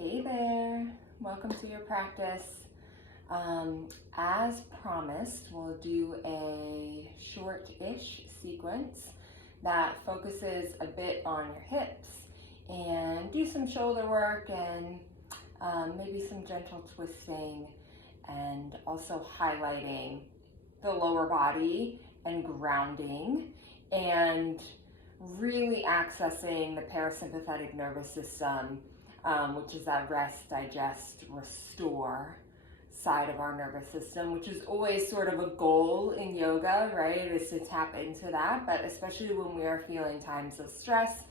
Hey there, welcome to your practice. As promised, we'll do a short-ish sequence that focuses a bit on your hips and do some shoulder work and maybe some gentle twisting and also highlighting the lower body and grounding and really accessing the parasympathetic nervous system, which is that rest, digest, restore side of our nervous system, which is always sort of a goal in yoga, right? Is to tap into that, but especially when we are feeling times of stress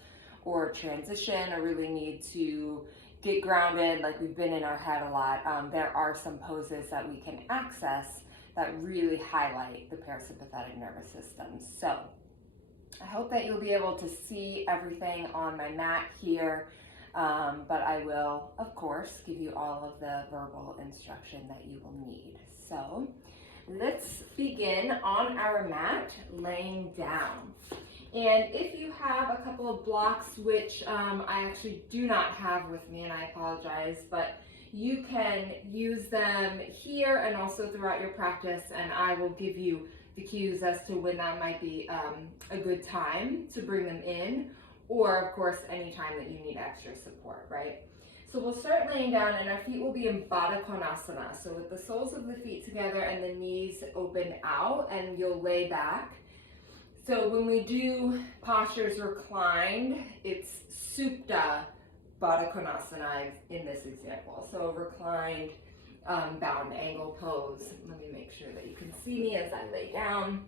or transition or really need to get grounded, like we've been in our head a lot, there are some poses that we can access that really highlight the parasympathetic nervous system. So I hope that you'll be able to see everything on my mat here, but I will, of course, give you all of the verbal instruction that you will need. So let's begin on our mat, laying down. And if you have a couple of blocks, which I actually do not have with me, and I apologize, but you can use them here and also throughout your practice, and I will give you the cues as to when that might be a good time to bring them in, or of course any time that you need extra support, right? So we'll start laying down and our feet will be in Baddha Konasana. So with the soles of the feet together and the knees open out, and you'll lay back. So when we do postures reclined, it's Supta Baddha Konasana in this example. So reclined bound angle pose. Let me make sure that you can see me as I lay down.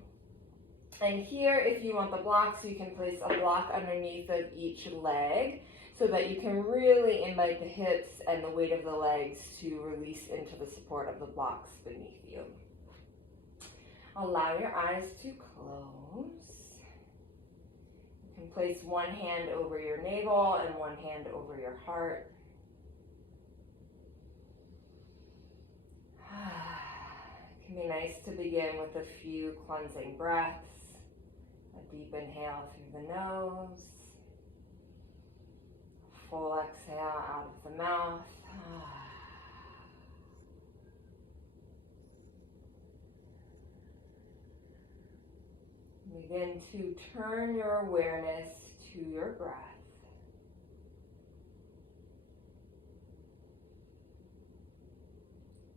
And here, if you want the blocks, you can place a block underneath of each leg so that you can really invite the hips and the weight of the legs to release into the support of the blocks beneath you. Allow your eyes to close. You can place one hand over your navel and one hand over your heart. It can be nice to begin with a few cleansing breaths. A deep inhale through the nose. Full exhale out of the mouth. Begin to turn your awareness to your breath.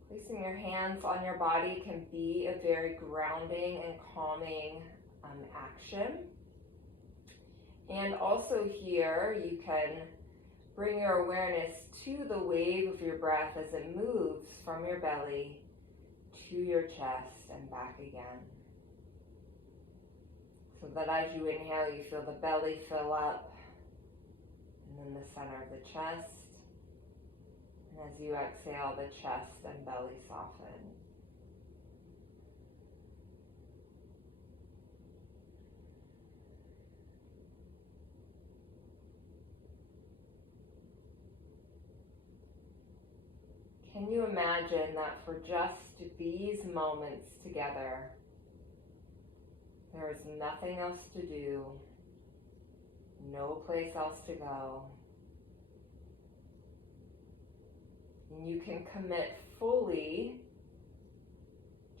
Placing your hands on your body can be a very grounding and calming action. And also here, you can bring your awareness to the wave of your breath as it moves from your belly to your chest and back again. So that as you inhale, you feel the belly fill up, and then the center of the chest. And as you exhale, the chest and belly soften. Can you imagine that for just these moments together, there is nothing else to do, no place else to go, and you can commit fully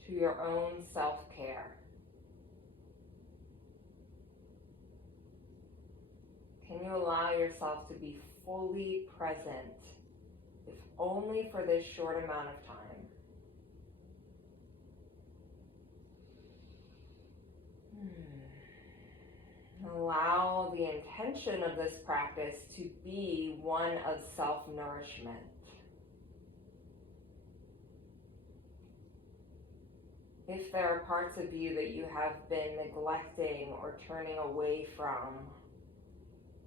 to your own self-care? Can you allow yourself to be fully present, if only for this short amount of time? Allow the intention of this practice to be one of self-nourishment. If there are parts of you that you have been neglecting or turning away from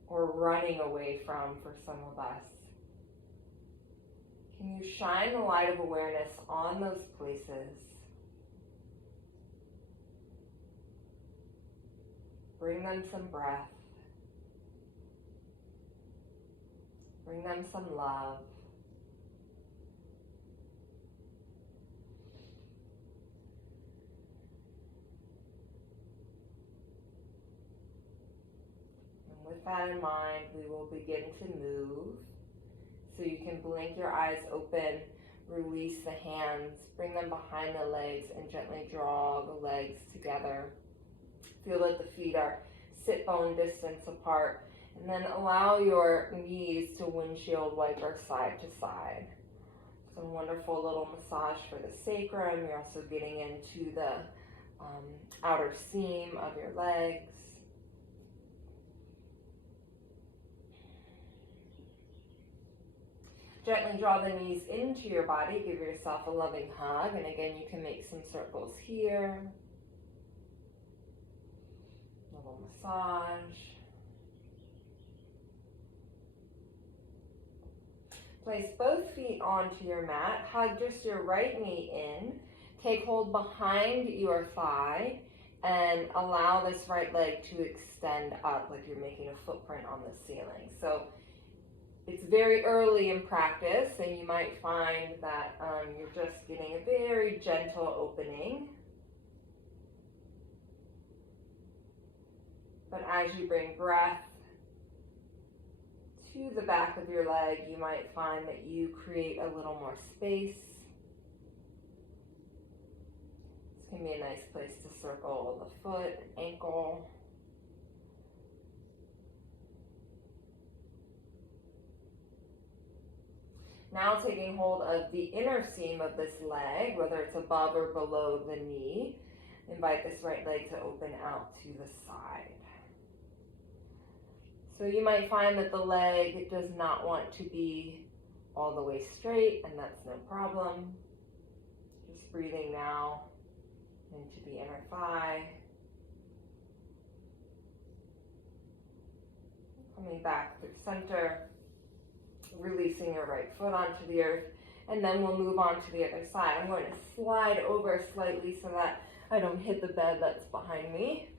or running away from for some of us, can you shine the light of awareness on those places? Bring them some breath. Bring them some love. And with that in mind, we will begin to move So you can blink your eyes open, release the hands, bring them behind the legs, and gently draw the legs together. Feel that the feet are sit bone distance apart, and then allow your knees to windshield wiper side to side. Some wonderful little massage for the sacrum. You're also getting into the outer seam of your legs. Gently draw the knees into your body. Give yourself a loving hug. And again, you can make some circles here. Little massage. Place both feet onto your mat. Hug just your right knee in. Take hold behind your thigh and allow this right leg to extend up like you're making a footprint on the ceiling. So it's very early in practice, and you might find that you're just getting a very gentle opening. But as you bring breath to the back of your leg, you might find that you create a little more space. This can be a nice place to circle the foot, ankle. Now taking hold of the inner seam of this leg, whether it's above or below the knee, invite this right leg to open out to the side. So you might find that the leg does not want to be all the way straight, and that's no problem. Just breathing now into the inner thigh. Coming back through center, releasing your right foot onto the earth, and then we'll move on to the other side. I'm going to slide over slightly so that I don't hit the bed that's behind me.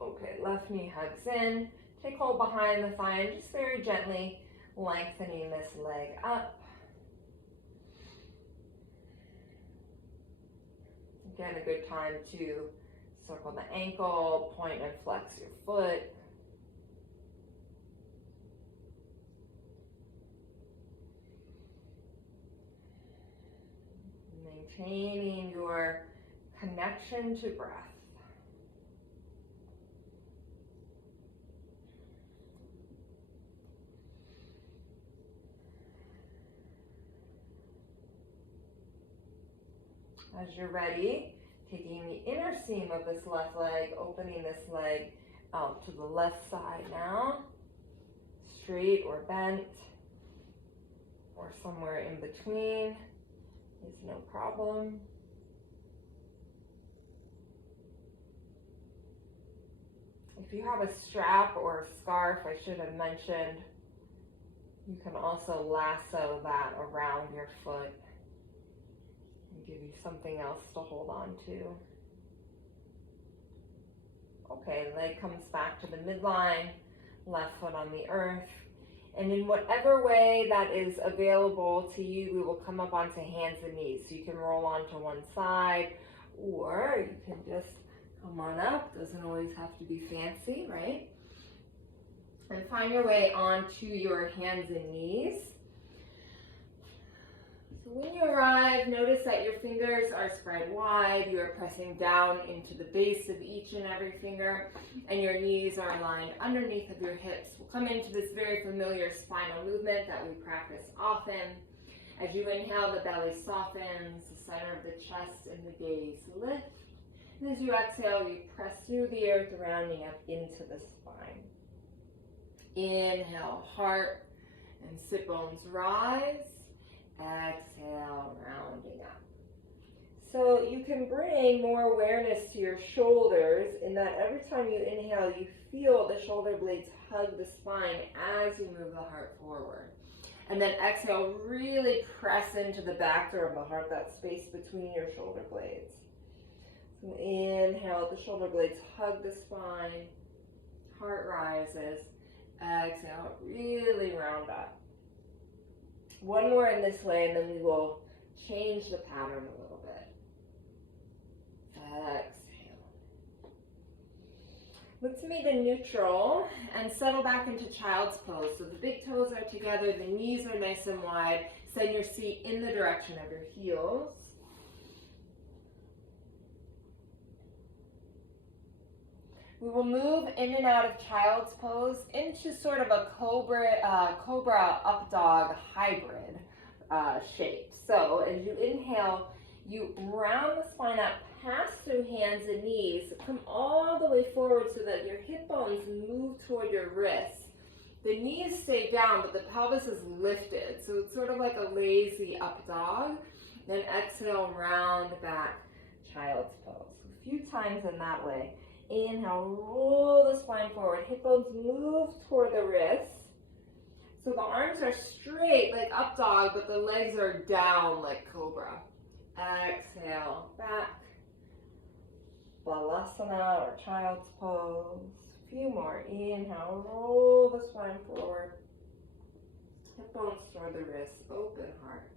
Okay, left knee hugs in. Take hold behind the thigh and just very gently lengthening this leg up. Again, a good time to circle the ankle, point and flex your foot. Maintaining your connection to breath. As you're ready, taking the inner seam of this left leg, opening this leg out to the left side now, straight or bent, or somewhere in between is no problem. If you have a strap or a scarf, I should have mentioned, you can also lasso that around your foot and give you something else to hold on to. Okay, leg comes back to the midline, left foot on the earth. And in whatever way that is available to you, we will come up onto hands and knees. So you can roll onto one side, or you can just come on up. Doesn't always have to be fancy, right? And find your way onto your hands and knees. So when you arrive, notice that your fingers are spread wide. You are pressing down into the base of each and every finger, and your knees are aligned underneath of your hips. We'll come into this very familiar spinal movement that we practice often. As you inhale, the belly softens, the center of the chest and the gaze lift. And as you exhale, you press through the earth, rounding up into the spine. Inhale, heart and sit bones rise. Exhale, rounding up. So you can bring more awareness to your shoulders in that every time you inhale, you feel the shoulder blades hug the spine as you move the heart forward. And then exhale, really press into the back door of the heart, that space between your shoulder blades. So inhale, the shoulder blades hug the spine, heart rises. Exhale, really round up. One more in this way, and then we will change the pattern a little bit. Exhale. Let's meet in neutral and settle back into child's pose. So the big toes are together, the knees are nice and wide. Send your seat in the direction of your heels. We will move in and out of child's pose into sort of a cobra up dog hybrid shape. So as you inhale, you round the spine up, pass through hands and knees, come all the way forward so that your hip bones move toward your wrists. The knees stay down, but the pelvis is lifted. So it's sort of like a lazy up dog. Then exhale, round back, child's pose. A few times in that way. Inhale, roll the spine forward. Hip bones move toward the wrists. So the arms are straight like up dog, but the legs are down like cobra. Exhale, back. Balasana or child's pose. A few more. Inhale, roll the spine forward. Hip bones toward the wrists, open heart.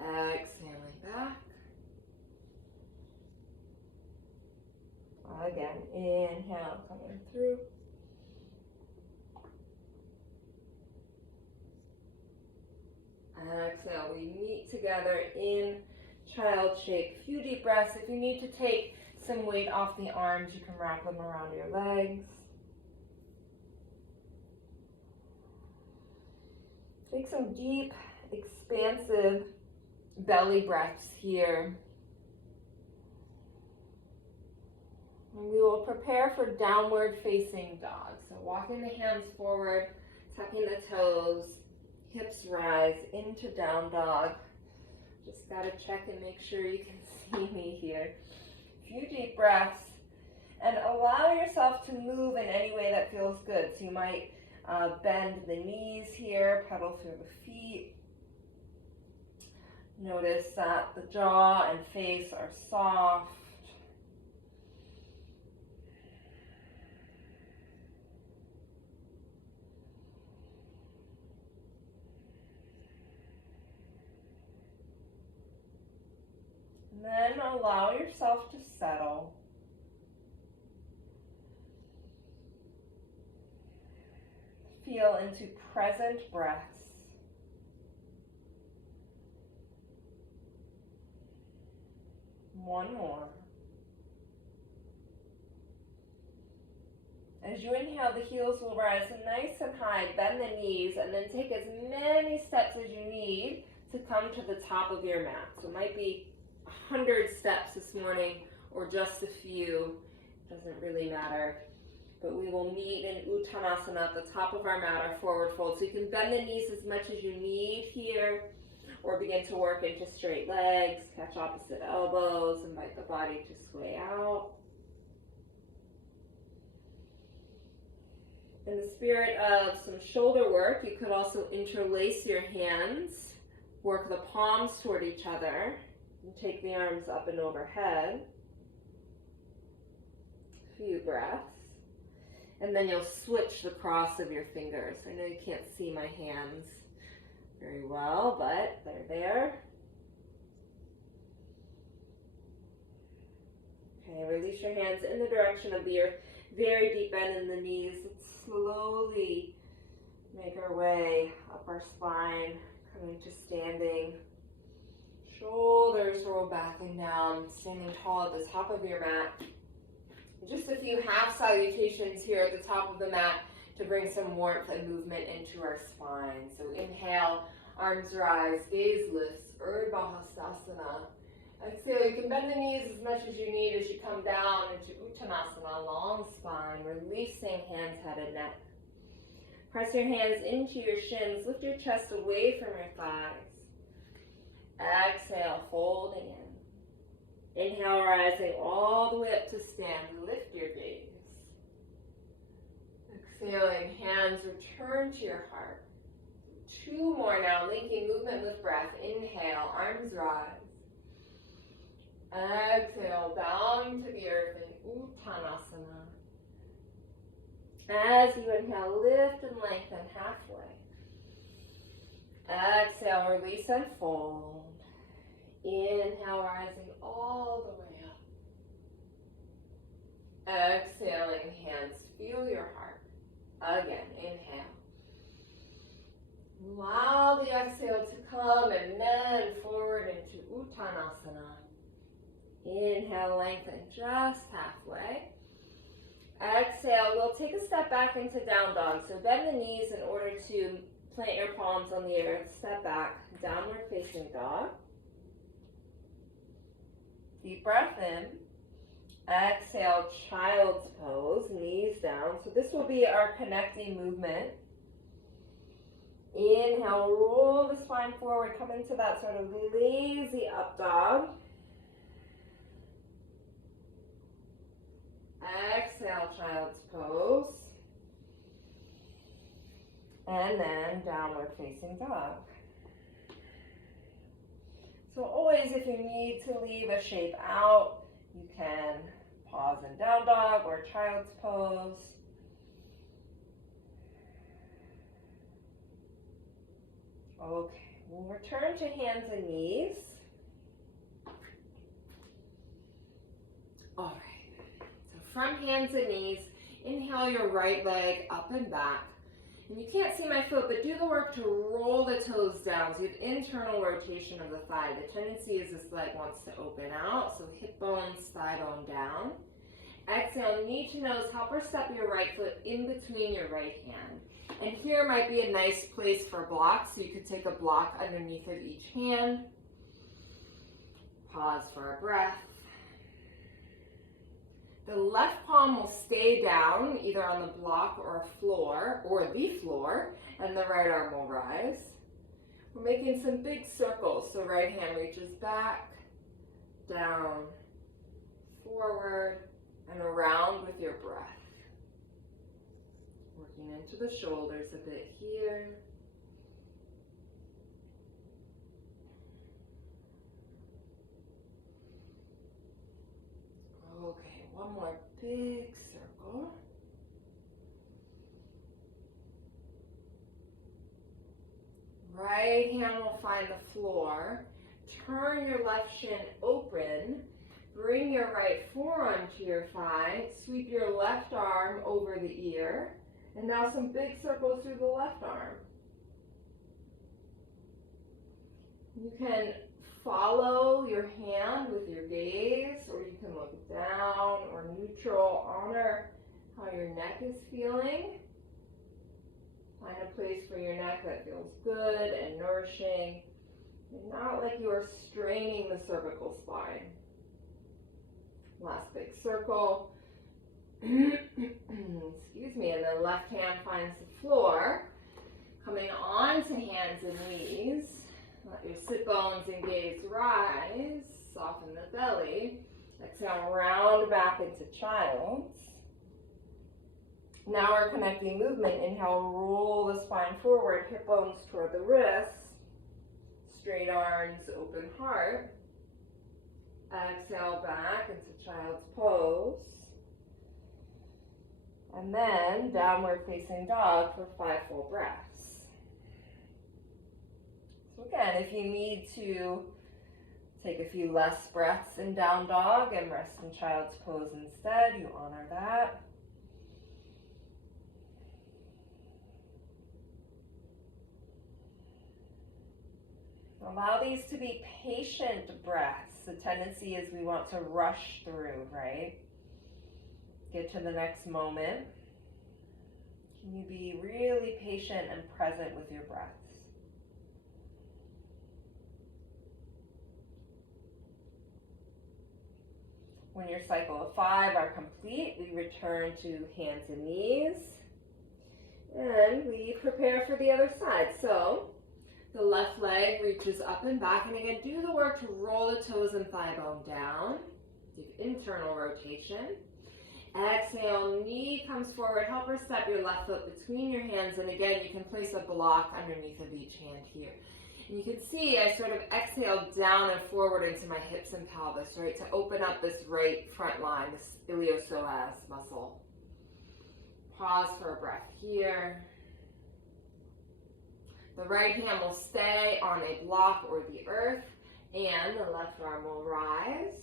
Exhaling back. Again, inhale, coming through. Exhale, we meet together in child shape. Few deep breaths. If you need to take some weight off the arms, you can wrap them around your legs. Take some deep, expansive belly breaths here. And we will prepare for downward facing dog. So walking the hands forward, tucking the toes, hips rise into down dog. Just gotta check and make sure you can see me here. A few deep breaths and allow yourself to move in any way that feels good. So you might bend the knees here, pedal through the feet. Notice that the jaw and face are soft. Then allow yourself to settle. Feel into present breaths. One more. As you inhale, the heels will rise nice and high, bend the knees, and then take as many steps as you need to come to the top of your mat. So it might be 100 steps this morning or just a few, doesn't really matter. But we will meet in Uttanasana at the top of our mat, our forward fold. So you can bend the knees as much as you need here, or begin to work into straight legs, catch opposite elbows, invite the body to sway out. In the spirit of some shoulder work, you could also interlace your hands, work the palms toward each other, and take the arms up and overhead. A few breaths. And then you'll switch the cross of your fingers. I know you can't see my hands very well, but they're there. Okay, release your hands in the direction of the earth. Very deep bend in the knees. Let's slowly make our way up our spine, coming to standing. Shoulders roll back and down, standing tall at the top of your mat. Just a few half salutations here at the top of the mat to bring some warmth and movement into our spine. So inhale, arms rise, gaze lifts, Urdhva Hastasana. Exhale, you can bend the knees as much as you need as you come down into Uttanasana, long spine, releasing hands, head, and neck. Press your hands into your shins, lift your chest away from your thighs. Exhale, folding in. Inhale, rising all the way up to stand. Lift your gaze. Exhaling, hands return to your heart. 2 more now, linking movement with breath. Inhale, arms rise. Exhale, down to the earth in Uttanasana. As you inhale, lift and lengthen halfway. Exhale, release and fold. Inhale, rising all the way Exhaling, hands feel your heart. Again, inhale. Allow the exhale to come and then forward into Uttanasana. Inhale, lengthen just halfway. Exhale, we'll take a step back into down dog. So bend the knees in order to plant your palms on the earth. Step back, downward facing dog. Deep breath in. Exhale, child's pose, knees down. So this will be our connecting movement. Inhale, roll the spine forward, come into that sort of lazy up dog. Exhale, child's pose. And then downward facing dog. So always, if you need to leave a shape out, you can pause in down dog or child's pose. Okay, we'll return to hands and knees. All right, so from hands and knees, inhale your right leg up and back. And you can't see my foot, but do the work to roll the toes down. So you have internal rotation of the thigh. The tendency is this leg wants to open out, so hip bones, thigh bone down. Exhale, knee to nose, help or step your right foot in between your right hand. And here might be a nice place for blocks, so you could take a block underneath of each hand. Pause for a breath. The left palm will stay down, either on the block or floor, or the floor, and the right arm will rise. We're making some big circles, so right hand reaches back, down, forward, and around with your breath. Working into the shoulders a bit here. Okay, one more big circle. Right hand will find the floor. Turn your left shin open. Bring your right forearm to your thigh. Sweep your left arm over the ear. And now some big circles through the left arm. You can follow your hand with your gaze, or you can look down or neutral. Honor how your neck is feeling. Find a place for your neck that feels good and nourishing, and not like you are straining the cervical spine. Last big circle. Excuse me, and then left hand finds the floor. Coming onto hands and knees. Let your sit bones and gaze rise. Soften the belly. Exhale, round back into child's. Now our connecting movement. Inhale, roll the spine forward, hip bones toward the wrists. Straight arms, open heart. Exhale back into child's pose. And then downward facing dog for 5 full breaths. So again, if you need to take a few less breaths in down dog and rest in child's pose instead, you honor that. Allow these to be patient breaths. The tendency is we want to rush through, right? Get to the next moment. Can you be really patient and present with your breaths? When your cycle of 5 are complete, we return to hands and knees. And we prepare for the other side. So the left leg reaches up and back. And again, do the work to roll the toes and thigh bone down. Deep internal rotation. Exhale, knee comes forward. Help or step your left foot between your hands. And again, you can place a block underneath of each hand here. And you can see I sort of exhale down and forward into my hips and pelvis, right? To open up this right front line, this iliopsoas muscle. Pause for a breath here. The right hand will stay on a block or the earth, and the left arm will rise.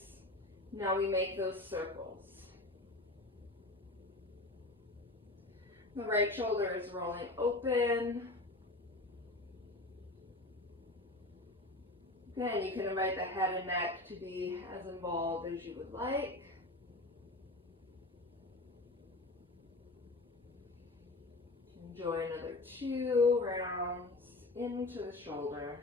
Now we make those circles. The right shoulder is rolling open. Again, you can invite the head and neck to be as involved as you would like. Enjoy another 2 rounds into the shoulder.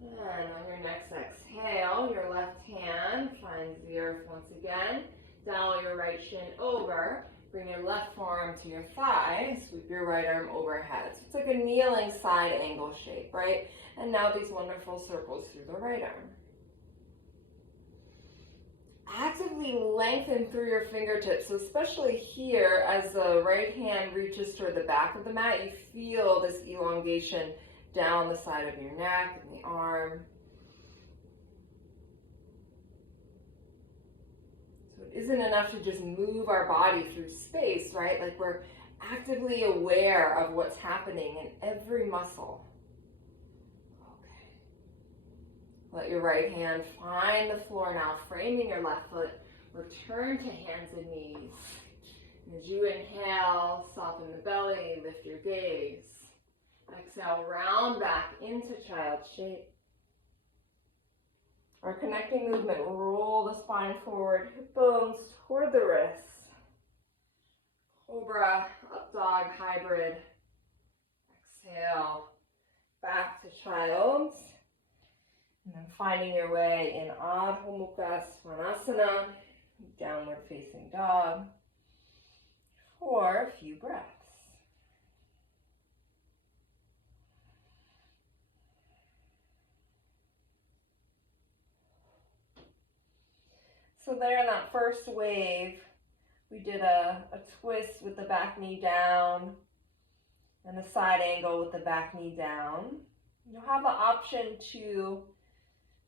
And on your next exhale, your left hand finds the earth once again. Dial your right shin over. Bring your left forearm to your thigh. Sweep your right arm overhead. So it's like a kneeling side angle shape, right? And now these wonderful circles through the right arm. Actively lengthen through your fingertips. So especially here, as the right hand reaches toward the back of the mat, you feel this elongation down the side of your neck and the arm. So it isn't enough to just move our body through space, right? Like we're actively aware of what's happening in every muscle. Okay. Let your right hand find the floor now, framing your left foot. Return to hands and knees. As you inhale, soften the belly, lift your gaze. Exhale, round back into child shape. Our connecting movement, roll the spine forward, hip bones toward the wrists. Cobra, up dog, hybrid. Exhale, back to child. And then finding your way in Adho Mukha Svanasana, downward facing dog, for a few breaths. So there in that first wave, we did a twist with the back knee down and the side angle with the back knee down. You'll have the option to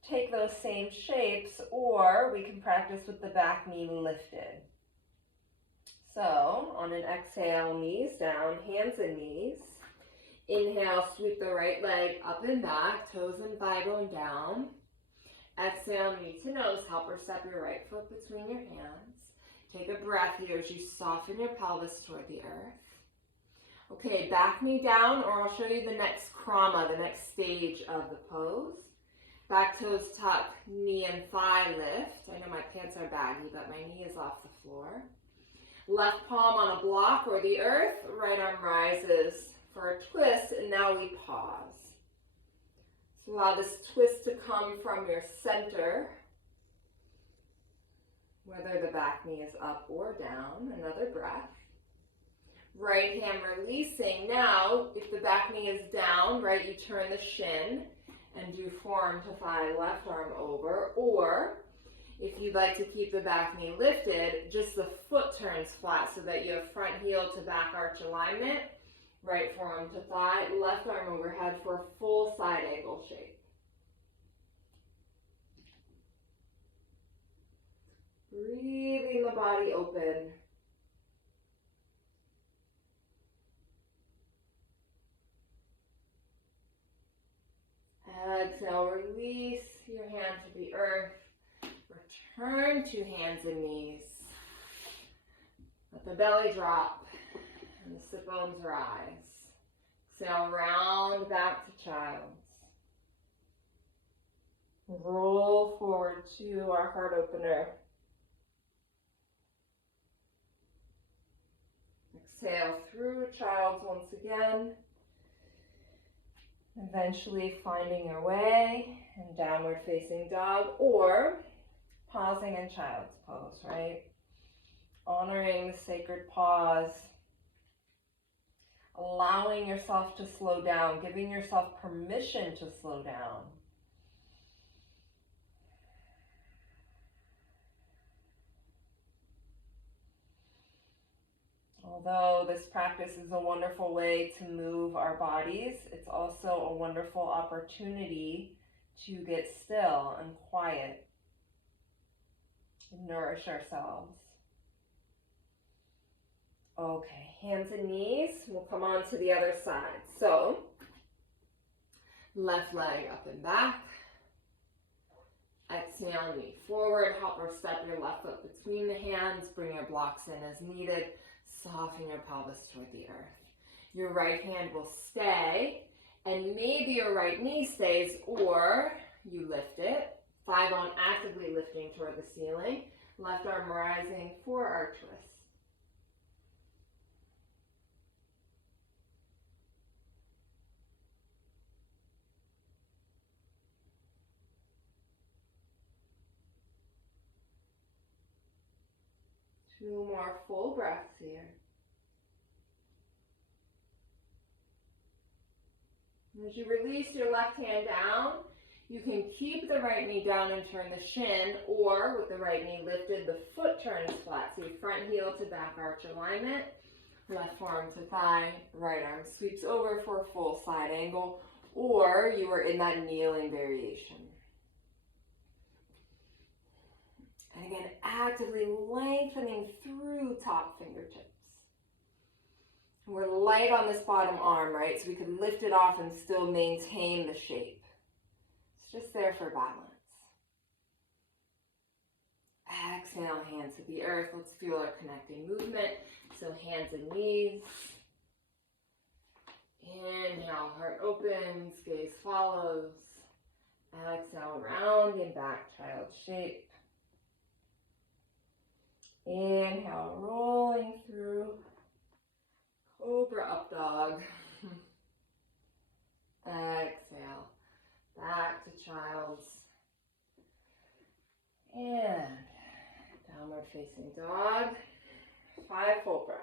take those same shapes, or we can practice with the back knee lifted. So on an exhale, knees down, hands and knees. Inhale, sweep the right leg up and back, toes and thigh bone down. Exhale, knee to nose, help or step your right foot between your hands. Take a breath here as you soften your pelvis toward the earth. Okay, back knee down, or I'll show you the next krama, the next stage of the pose. Back toes tuck, knee and thigh lift. I know my pants are baggy, but my knee is off the floor. Left palm on a block or the earth, right arm rises for a twist, and now we pause. So allow this twist to come from your center, whether the back knee is up or down. Another breath. Right hand releasing. Now, if the back knee is down, right, you turn the shin and do forearm to thigh, left arm over, or if you'd like to keep the back knee lifted, just the foot turns flat so that you have front heel to back arch alignment, right forearm to thigh, left arm overhead for a full side angle shape. Breathing the body open. Exhale, release your hand to the earth. Return to hands and knees. Let the belly drop and the sit bones rise. Exhale, round back to child's. Roll forward to our heart opener. Exhale through child's once again. Eventually finding your way in downward facing dog, or pausing in child's pose, right? Honoring the sacred pause. Allowing yourself to slow down, giving yourself permission to slow down. Although this practice is a wonderful way to move our bodies, it's also a wonderful opportunity to get still and quiet and nourish ourselves. Okay, hands and knees. We'll come on to the other side. So, left leg up and back. Exhale, knee forward, help or step your left foot between the hands, bring your blocks in as needed, soften your pelvis toward the earth. Your right hand will stay, and maybe your right knee stays, or you lift it. 5 on, actively lifting toward the ceiling. Left arm rising for arch twist. Two more full breaths here. As you release your left hand down, you can keep the right knee down and turn the shin, or with the right knee lifted, the foot turns flat. So your front heel to back arch alignment, left forearm to thigh, right arm sweeps over for a full side angle, or you are in that kneeling variation. And again, actively lengthening through top fingertips. We're light on this bottom arm, right? So we can lift it off and still maintain the shape. It's just there for balance. Exhale, hands to the earth. Let's feel our connecting movement. So hands and knees. Inhale, heart opens, gaze follows. Exhale, round and back, child shape. Inhale, rolling through. Cobra up dog. Exhale, back to child's. And downward facing dog. 5 full breaths.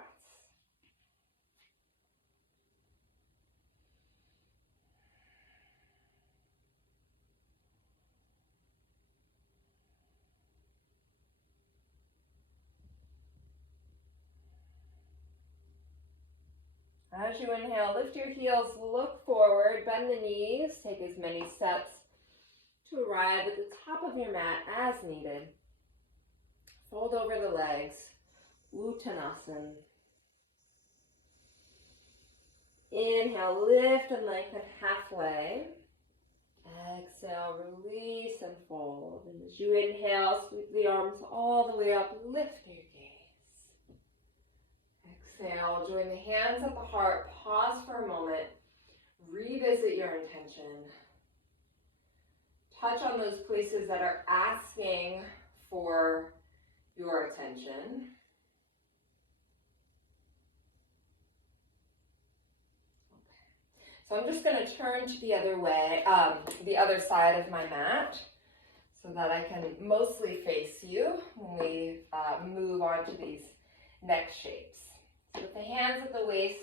As you inhale, lift your heels, look forward, bend the knees, take as many steps to arrive at the top of your mat as needed. Fold over the legs, Uttanasana. Inhale, lift and lengthen halfway. Exhale, release and fold. And as you inhale, sweep the arms all the way up, lift your gaze. Exhale, join the hands at the heart, pause for a moment, revisit your intention. Touch on those places that are asking for your attention. So I'm just going to turn to the other way, the other side of my mat, so that I can mostly face you when we move on to these next shapes. So with the hands at the waist,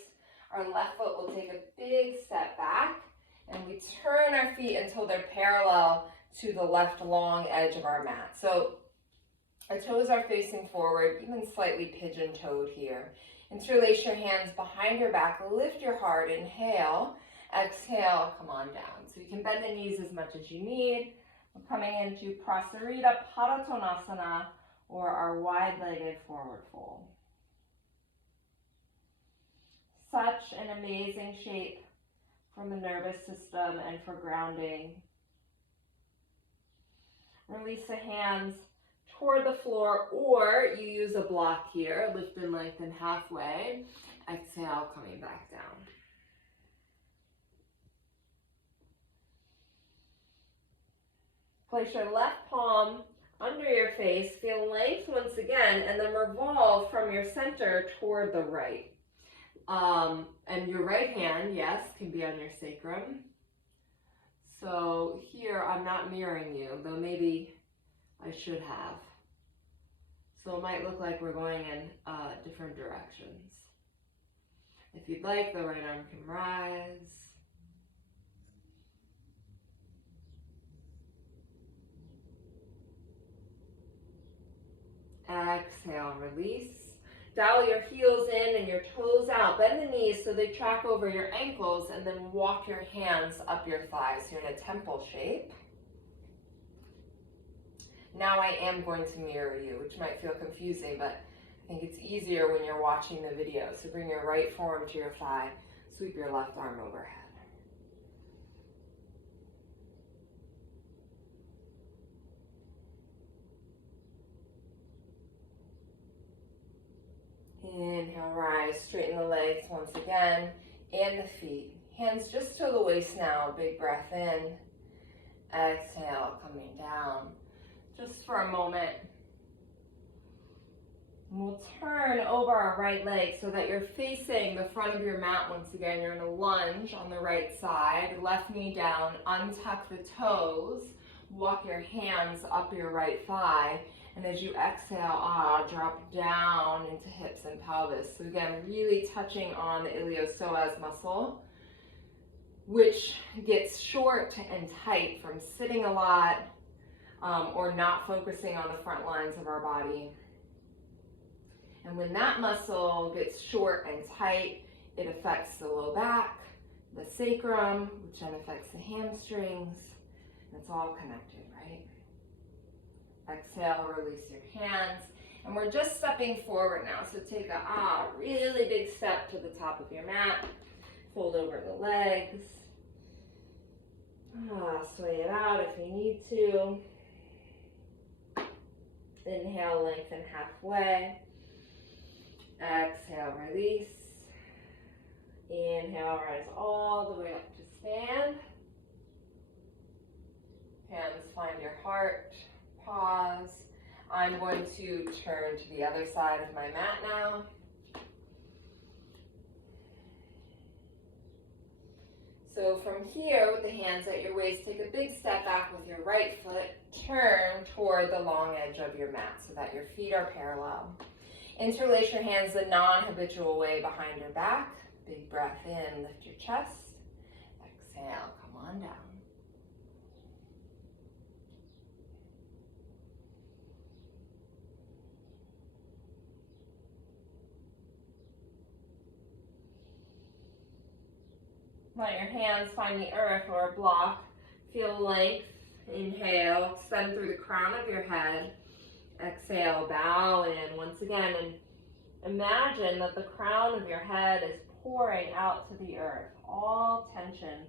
our left foot will take a big step back, and we turn our feet until they're parallel to the left long edge of our mat. So our toes are facing forward, even slightly pigeon-toed here. Interlace your hands behind your back, lift your heart, inhale. Exhale, come on down. So you can bend the knees as much as you need. We're coming into Prasarita Padottanasana, or our wide-legged forward fold. Such an amazing shape for the nervous system and for grounding. Release the hands toward the floor, or you use a block here, lift and lengthen halfway. Exhale, coming back down. Place your left palm under your face, feel length once again, and then revolve from your center toward the right. And your right hand, yes, can be on your sacrum. So here I'm not mirroring you, though maybe I should have. So it might look like we're going in different directions. If you'd like, the right arm can rise. Exhale, release. Dial your heels in and your toes out. Bend the knees so they track over your ankles, and then walk your hands up your thighs. You're in a temple shape. Now I am going to mirror you, which might feel confusing, but I think it's easier when you're watching the video. So bring your right forearm to your thigh, sweep your left arm overhead. Inhale, rise, straighten the legs once again, and the feet. Hands just to the waist now, big breath in. Exhale, coming down. Just for a moment. And we'll turn over our right leg so that you're facing the front of your mat once again. You're in a lunge on the right side, left knee down, untuck the toes, walk your hands up your right thigh, and as you exhale, drop down into hips and pelvis. So again, really touching on the iliopsoas muscle, which gets short and tight from sitting a lot or not focusing on the front lines of our body. And when that muscle gets short and tight, it affects the low back, the sacrum, which then affects the hamstrings, and it's all connected, right? Exhale, release your hands, and we're just stepping forward now. So take a really big step to the top of your mat, fold over the legs, sway it out if you need to. Inhale, lengthen halfway. Exhale, release. Inhale, rise all the way up to stand. Hands find your heart. Pause. I'm going to turn to the other side of my mat now. So from here, with the hands at your waist, take a big step back with your right foot. Turn toward the long edge of your mat so that your feet are parallel. Interlace your hands the non-habitual way behind your back. Big breath in, lift your chest. Exhale, come on down. Let your hands find the earth or a block. Feel length. Inhale, extend through the crown of your head. Exhale, bow in once again, and imagine that the crown of your head is pouring out to the earth. All tension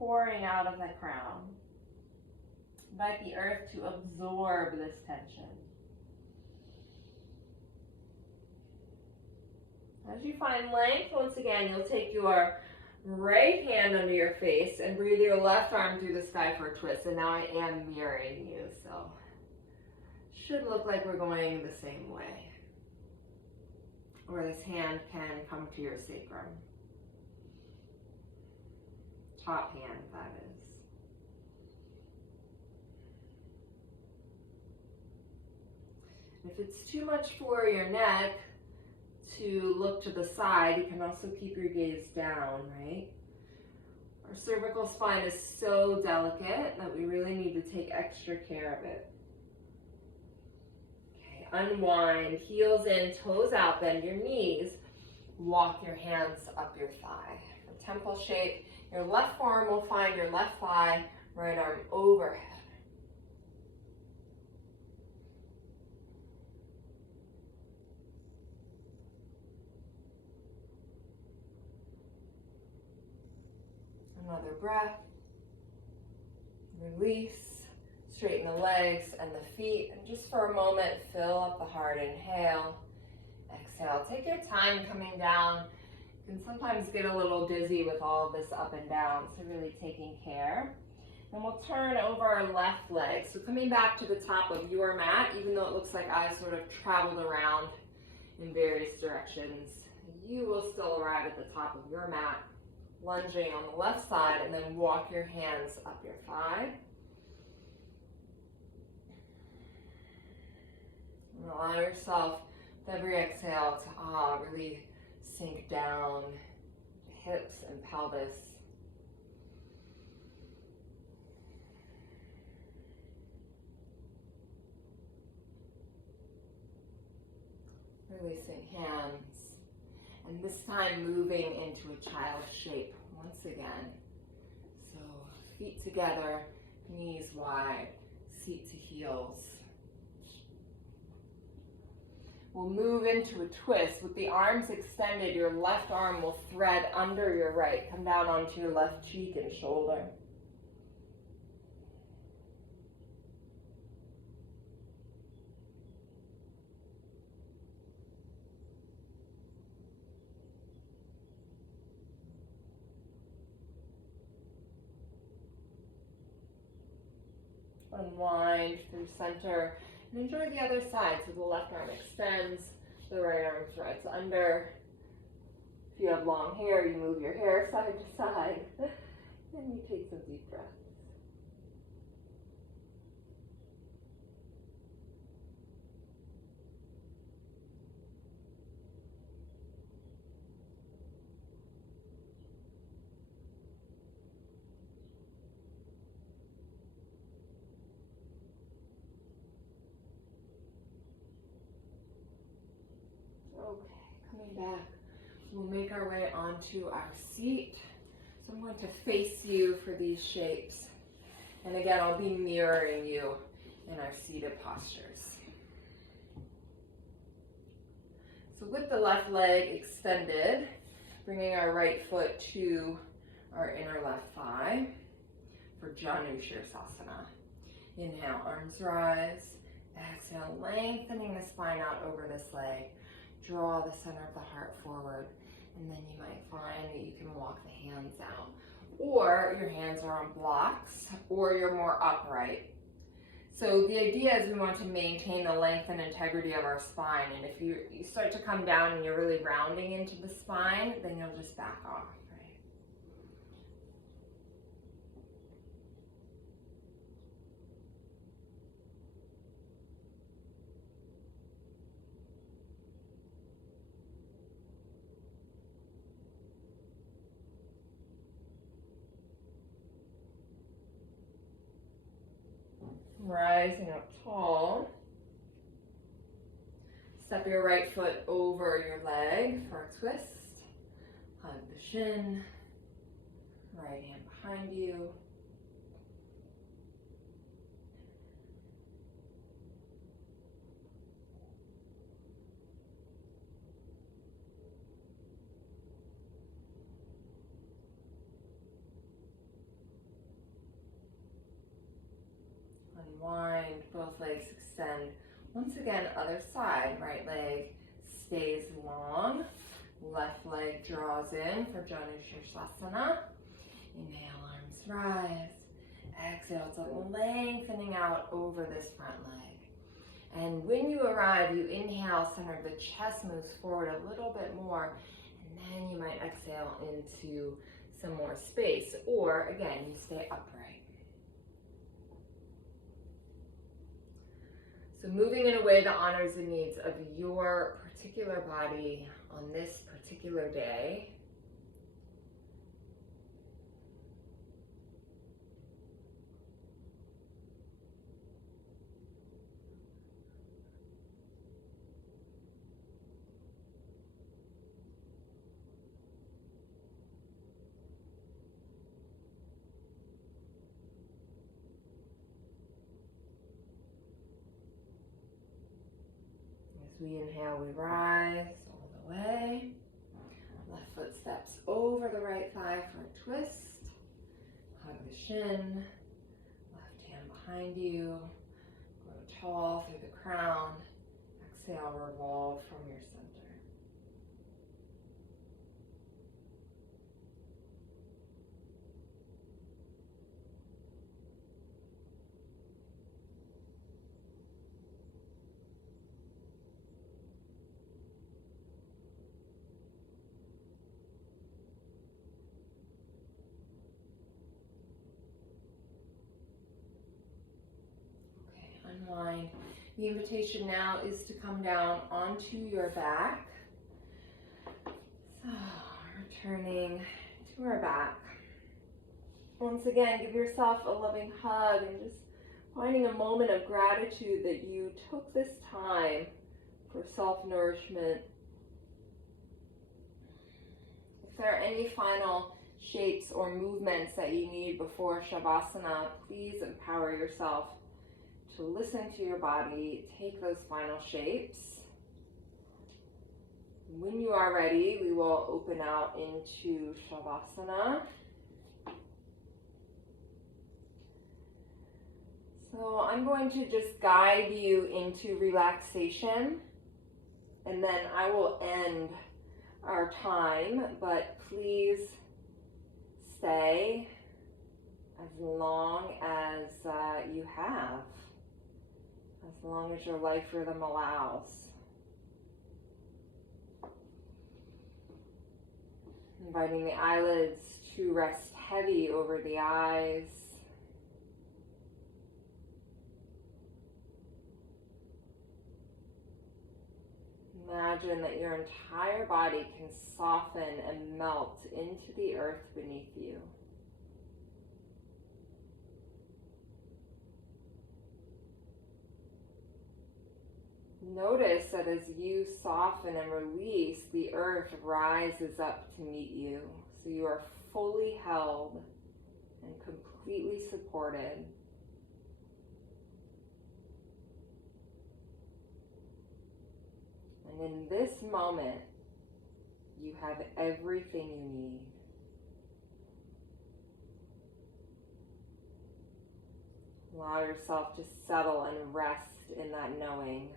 pouring out of the crown. Invite the earth to absorb this tension. As you find length, once again, you'll take your right hand under your face and breathe your left arm through the sky for a twist. And now I am mirroring you, so should look like we're going the same way. Or this hand can come to your sacrum. Top hand, that is. If it's too much for your neck to look to the side, you can also keep your gaze down, right? Our cervical spine is so delicate that we really need to take extra care of it. Okay, unwind, heels in, toes out, bend your knees. Walk your hands up your thigh. For temple shape, your left forearm will find your left thigh, right arm overhead. Another breath. Release. Straighten the legs and the feet. And just for a moment, fill up the heart. Inhale. Exhale. Take your time coming down. You can sometimes get a little dizzy with all of this up and down, so really taking care. Then we'll turn over our left leg. So coming back to the top of your mat, even though it looks like I sort of traveled around in various directions, you will still arrive at the top of your mat. Lunging on the left side, and then walk your hands up your thigh. And allow yourself with every exhale to really sink down the hips and pelvis. Releasing hands. And this time moving into a child shape once again. So feet together, knees wide, seat to heels. We'll move into a twist. With the arms extended, your left arm will thread under your right. Come down onto your left cheek and shoulder. Unwind through center and enjoy the other side. So the left arm extends, the right arm threads under. If you have long hair, you move your hair side to side and you take some deep breaths. Okay, coming back, we'll make our way onto our seat. So I'm going to face you for these shapes. And again, I'll be mirroring you in our seated postures. So with the left leg extended, bringing our right foot to our inner left thigh for Janu Sirsasana. Inhale, arms rise. Exhale, lengthening the spine out over this leg. Draw the center of the heart forward, and then you might find that you can walk the hands out, or your hands are on blocks, or you're more upright. So the idea is we want to maintain the length and integrity of our spine, and if you start to come down and you're really rounding into the spine, then you'll just back off. Rising up tall. Step your right foot over your leg for a twist. Hug the shin. Right hand behind you. Unwind, both legs extend. Once again, other side, right leg stays long. Left leg draws in for Janu Sirsasana. Inhale, arms rise. Exhale, it's lengthening out over this front leg. And when you arrive, you inhale, center of the chest moves forward a little bit more, and then you might exhale into some more space, or again, you stay upright. So moving in a way that honors the needs of your particular body on this particular day. We inhale, we rise all the way. Left foot steps over the right thigh for a twist. Hug the shin. Left hand behind you. Grow tall through the crown. Exhale, revolve from your center. Unwind. The invitation now is to come down onto your back. So, returning to our back. Once again, give yourself a loving hug and just finding a moment of gratitude that you took this time for self-nourishment. If there are any final shapes or movements that you need before Shavasana, please empower yourself to listen to your body, take those final shapes. When you are ready, we will open out into Shavasana. So I'm going to just guide you into relaxation, and then I will end our time, but please stay as long as you have, as long as your life rhythm allows. Inviting the eyelids to rest heavy over the eyes. Imagine that your entire body can soften and melt into the earth beneath you. Notice that as you soften and release, the earth rises up to meet you. So you are fully held and completely supported. And in this moment, you have everything you need. Allow yourself to settle and rest in that knowing.